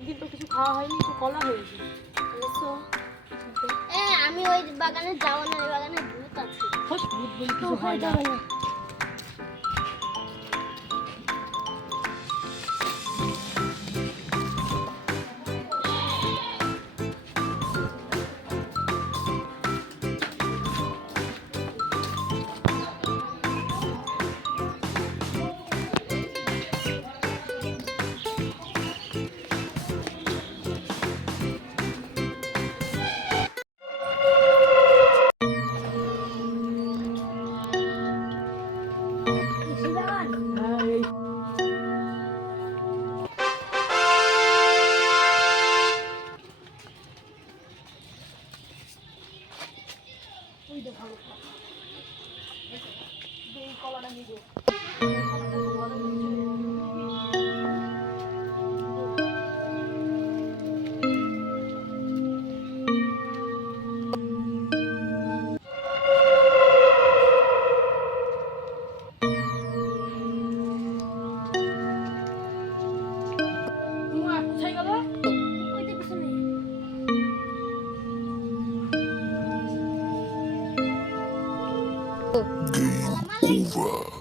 একদিন তো কিছু খাওয়া হয়নি, তো কলা হয়েছে। আমি ওই বাগানে যাবো না, ওই বাগানে ভূত আছে। ভূত বলে কিছু হয় না। হ্যাঁ, এই কলাটা নিয়ে কোথায় গেল? ওইটা পিছনে। Game over.